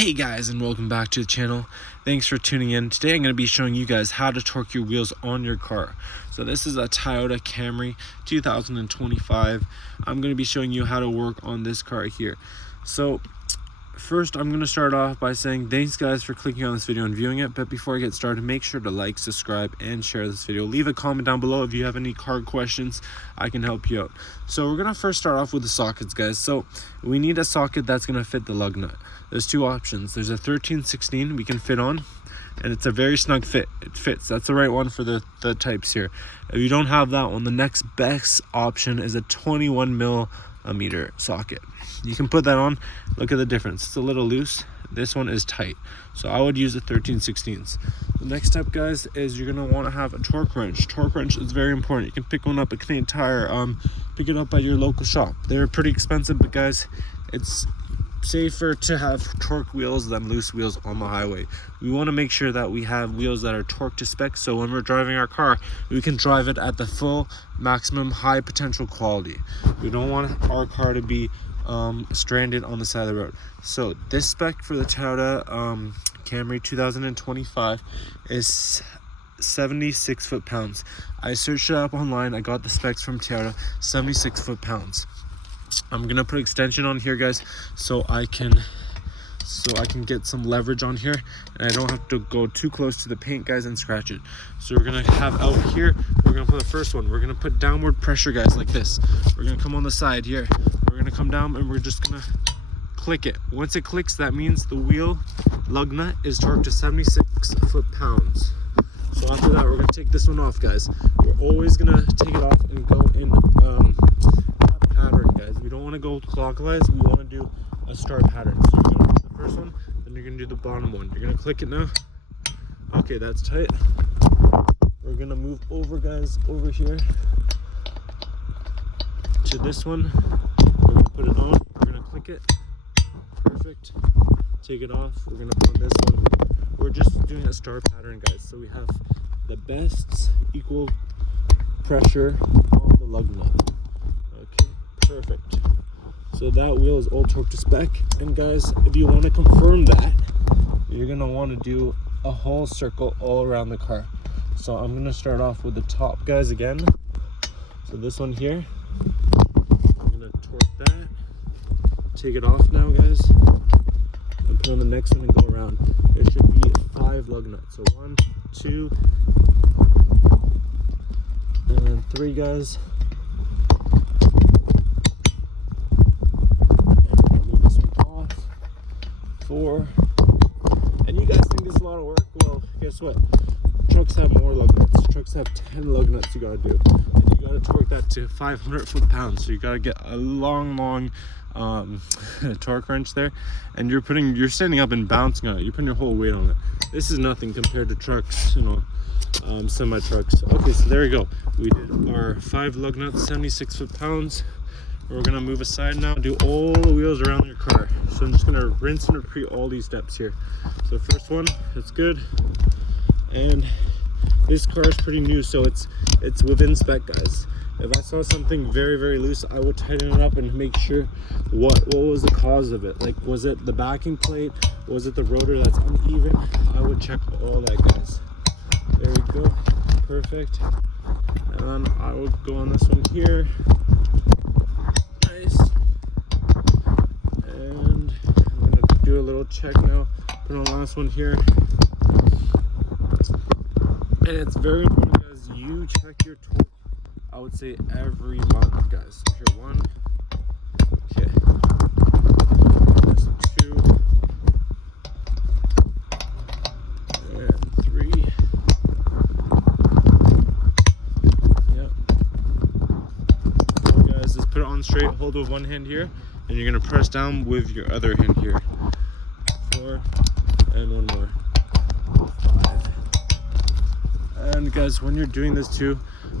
Hey guys, and welcome back to the channel. Thanks for tuning in. Today I'm going to be showing you guys how to torque your wheels on your car. So this is a Toyota Camry 2025. I'm going to be showing you how to work on this car here. So first, I'm going to start off by saying thanks guys for clicking on this video and viewing it. But before I get started, make sure to like, subscribe, and share this video. Leave a comment down below if you have any car questions. I can help you out. So we're going to first start off with the sockets, guys. So we need a socket that's going to fit the lug nut. There's two options. There's a 13-16 we can fit on, and it's a very snug fit. It fits. That's the right one for the types here. If you don't have that one, the next best option is a 21 millimeter socket. You can put that on. Look at the difference. It's a little loose. This one is tight. So I would use a 13-16. The next step, guys, is you're going to want to have a torque wrench. Torque wrench is very important. You can pick one up at Canadian Tire. Pick it up at your local shop. They're pretty expensive, but guys, it's safer to have torque wheels than loose wheels on the highway. We want to make sure that we have wheels that are torqued to spec, so when we're driving our car, we can drive it at the full maximum high potential quality. We don't want our car to be stranded on the side of the road. So this spec for the Toyota Camry 2025 is 76 foot-pounds. I searched it up online. I got the specs from Toyota. 76 foot-pounds. I'm gonna put extension on here, guys, so I can get some leverage on here, and I don't have to go too close to the paint, guys, and scratch it. So we're gonna have out here, we're gonna put the first one. We're gonna put downward pressure, guys, like this. We're gonna come on the side here. We're gonna come down, and we're just gonna click it. Once it clicks, that means the wheel lug nut is torqued to 76 foot-pounds. So after that, we're gonna take this one off, guys. We're always gonna take it off and go in pattern, guys. We don't want to go clockwise. We want to do a star pattern. So you're going to do the first one, then you're going to do the bottom one. You're going to click it now. Okay, that's tight. We're going to move over, guys, over here to this one. We're going to put it on. We're going to click it. Perfect. Take it off. We're going to put on this one. We're just doing a star pattern, guys. So we have the best equal pressure on the lug nut. Perfect. So that wheel is all torqued to spec, and guys, if you want to confirm that, you're going to want to do a whole circle all around the car. So I'm going to start off with the top, guys, again. So this one here, I'm going to torque that, take it off now, guys, and put on the next one and go around. There should be 5 lug nuts. So 1, 2, and 3, guys. 4. And you guys think this is a lot of work? Well, guess what? Trucks have more lug nuts. Trucks have 10 lug nuts you gotta do. And you gotta torque that to 500 foot-pounds. So you gotta get a long torque wrench there. And you're standing up and bouncing on it. You're putting your whole weight on it. This is nothing compared to trucks, semi-trucks. Okay, so there we go. We did our 5 lug nuts, 76 foot-pounds. We're gonna move aside now, do all the wheels around your car. So I'm just gonna rinse and repeat all these steps here. So first one, that's good. And this car is pretty new, so it's within spec, guys. If I saw something very, very loose, I would tighten it up and make sure what was the cause of it. Like, was it the backing plate? Was it the rotor that's uneven? I would check all that, guys. There we go, perfect. And then I would go on this one here. And I'm going to do a little check now, put on the last one here. And it's very important, guys, you check your torque, I would say every month, guys. So here, 1, okay, that's 2, and 3, yep. So guys, just put it on straight, hold with one hand here, and you're going to press down with your other hand here. 4, and 1 more. 5. And guys, when you're doing this too,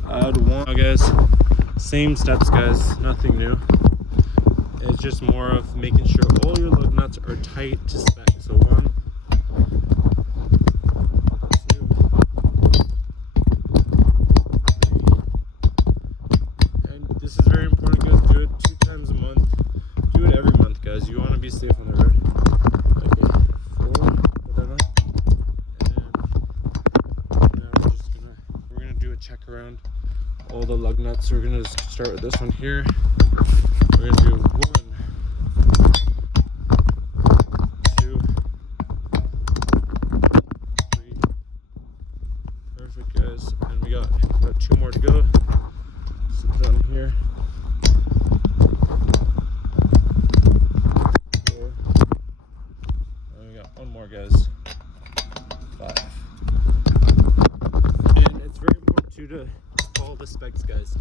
I'd want, guys, same steps, guys, nothing new. It's just more of making sure all your lug nuts are tight to spec. So 1, 2, 3. And this is very important, guys. Do it 2 times a month. Do it every month, guys. You want to be safe on the road. Okay. all the lug nuts. We're gonna start with this one here. We're gonna do 1, 2, 3. Perfect, guys. And we got 2 more to go. Sit down here. 4. And we got 1 more, guys. 5. And it's very important too to follow the specs, guys.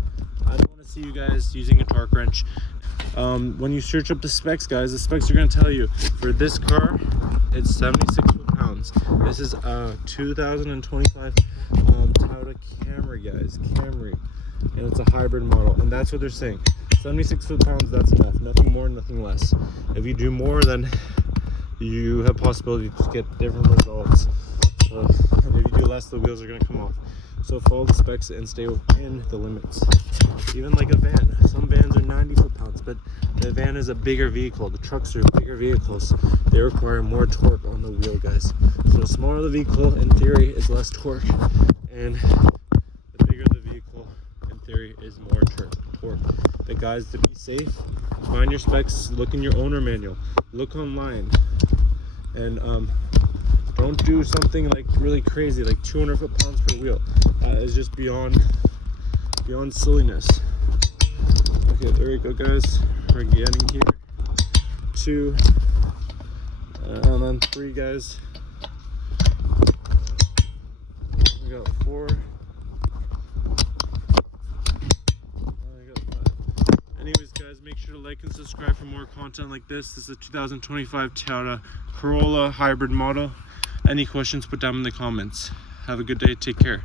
I don't want to see you guys using a torque wrench. When you search up the specs, guys, the specs are going to tell you for this car it's 76 foot-pounds. This is a 2025 Toyota Camry, guys. Camry, and it's a hybrid model, and that's what they're saying. 76 foot-pounds, that's enough. Nothing more, nothing less. If you do more, then you have possibility to get different results. And if you do less, the wheels are going to come off. So follow the specs and stay within the limits. Even like a van. Some vans are 90 foot-pounds, but the van is a bigger vehicle. The trucks are bigger vehicles. They require more torque on the wheel, guys. So the smaller the vehicle, in theory, is less torque. And the bigger the vehicle, in theory, is more torque. But guys, to be safe, find your specs, look in your owner manual, look online, and don't do something like really crazy, like 200 foot-pounds per wheel. Is just beyond silliness. Okay, there we go, guys. We're getting here. 2, and then 3, guys. We got 4. We got 5. Anyways, guys, make sure to like and subscribe for more content like this. This is a 2025 Toyota Corolla hybrid model. Any questions, put down in the comments. Have a good day. Take care.